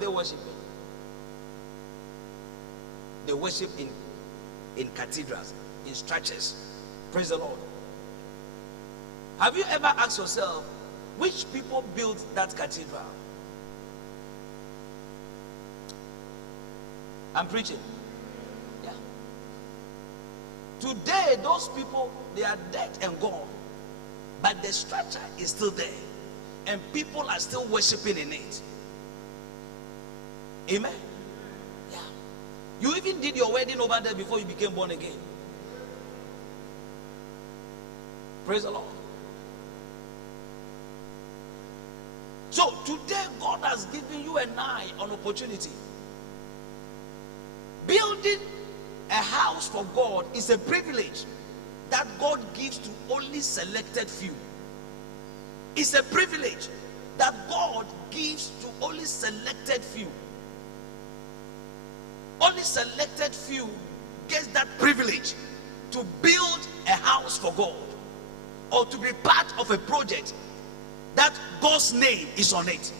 they worshiping? They worship in cathedrals, in churches. Praise the Lord. Have you ever asked yourself, which people built that cathedral? I'm preaching. Yeah. Today, those people, they are dead and gone. But the structure is still there. And people are still worshiping in it. Amen. Yeah. You even did your wedding over there before you became born again. Praise the Lord. So today God has given you and I an opportunity. Building a house for God is a privilege that God gives to only selected few. It's a privilege that God gives to only selected few. Only selected few gets that privilege to build a house for God, or to be part of a project that God's name is on it.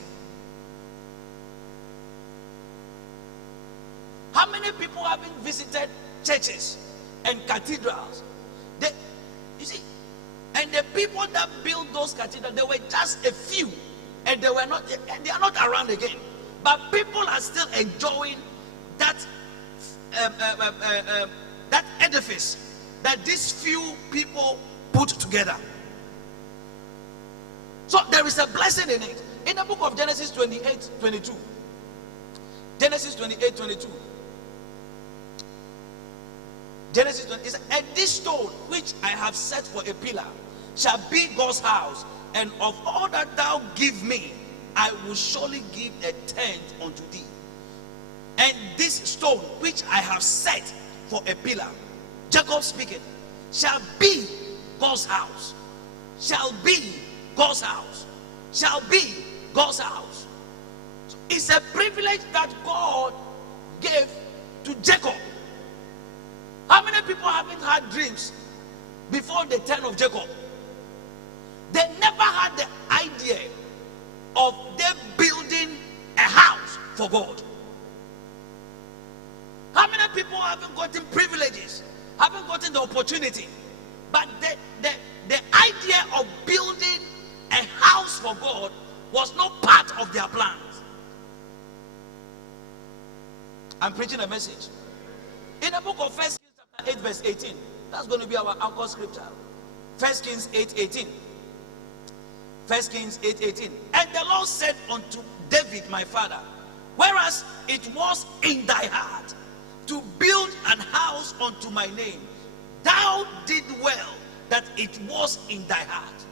How many people haven't visited churches and cathedrals? You see, and the people that built those cathedrals, they were just a few, and they are not around again. But people are still enjoying that that edifice that these few people put together. So there is a blessing in it. In the book of Genesis 28:22. Genesis 28:22. Genesis 20, it says, and this stone which I have set for a pillar shall be God's house, and of all that thou give me, I will surely give a tenth unto thee. And this stone which I have set for a pillar, Jacob speaking, shall be God's house. Shall be God's house. Shall be God's house. So it's a privilege that God gave to Jacob. How many people haven't had dreams before the turn of Jacob? They never had the idea of them building a house for God. How many people haven't gotten privileges, haven't gotten the opportunity, but the idea of building a house for God was not part of their plans? I'm preaching a message. In the book of 1 Kings chapter 8 verse 18, that's going to be our anchor scripture. 1 Kings 8:18. 1 Kings 8:18. And the Lord said unto David my father, whereas it was in thy heart to build an house unto my name, thou did well that it was in thy heart.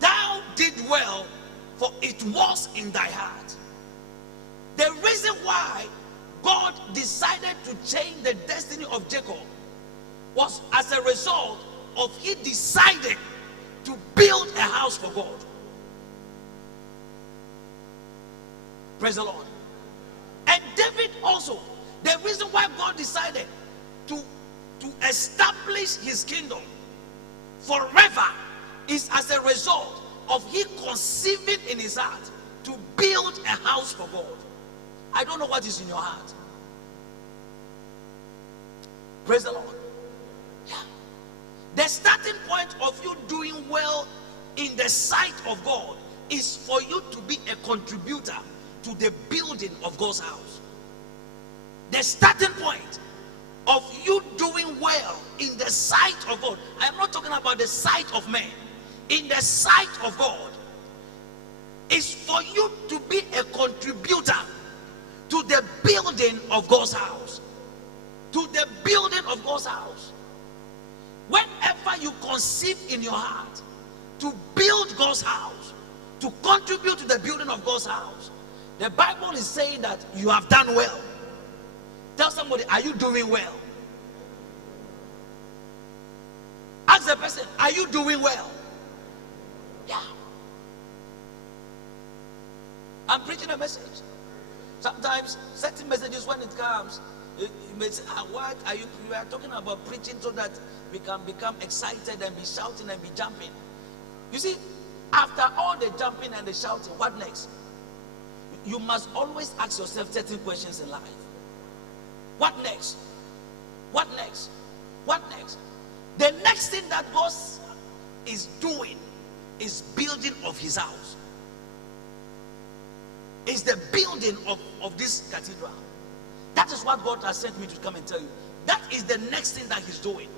Thou did well, for it was in thy heart. The reason why God decided to change the destiny of Jacob was as a result of he decided to build a house for God. Praise the Lord. And David also, the reason why God decided to establish his kingdom forever is as a result of he conceiving in his heart to build a house for God. I don't know what is in your heart. Praise the Lord. Yeah. The starting point of you doing well in the sight of God is for you to be a contributor to the building of God's house. The starting point of you doing well in the sight of God, I'm not talking about the sight of men, in the sight of God, is for you to be a contributor to the building of God's house. To the building of God's house. Whenever you conceive in your heart to build God's house, to contribute to the building of God's house, the Bible is saying that you have done well. Tell somebody, are you doing well? Ask the person, are you doing well? Yeah. I'm preaching a message. Sometimes certain messages, when it comes, you may say, what are you are talking about preaching so that we can become excited and be shouting and be jumping. You see, after all the jumping and the shouting, what next? you must always ask yourself certain questions in life. What next? What next? What next? The next thing that God is doing is building of his house. Is the building of this cathedral. That is what God has sent me to come and tell you. That is the next thing that he's doing.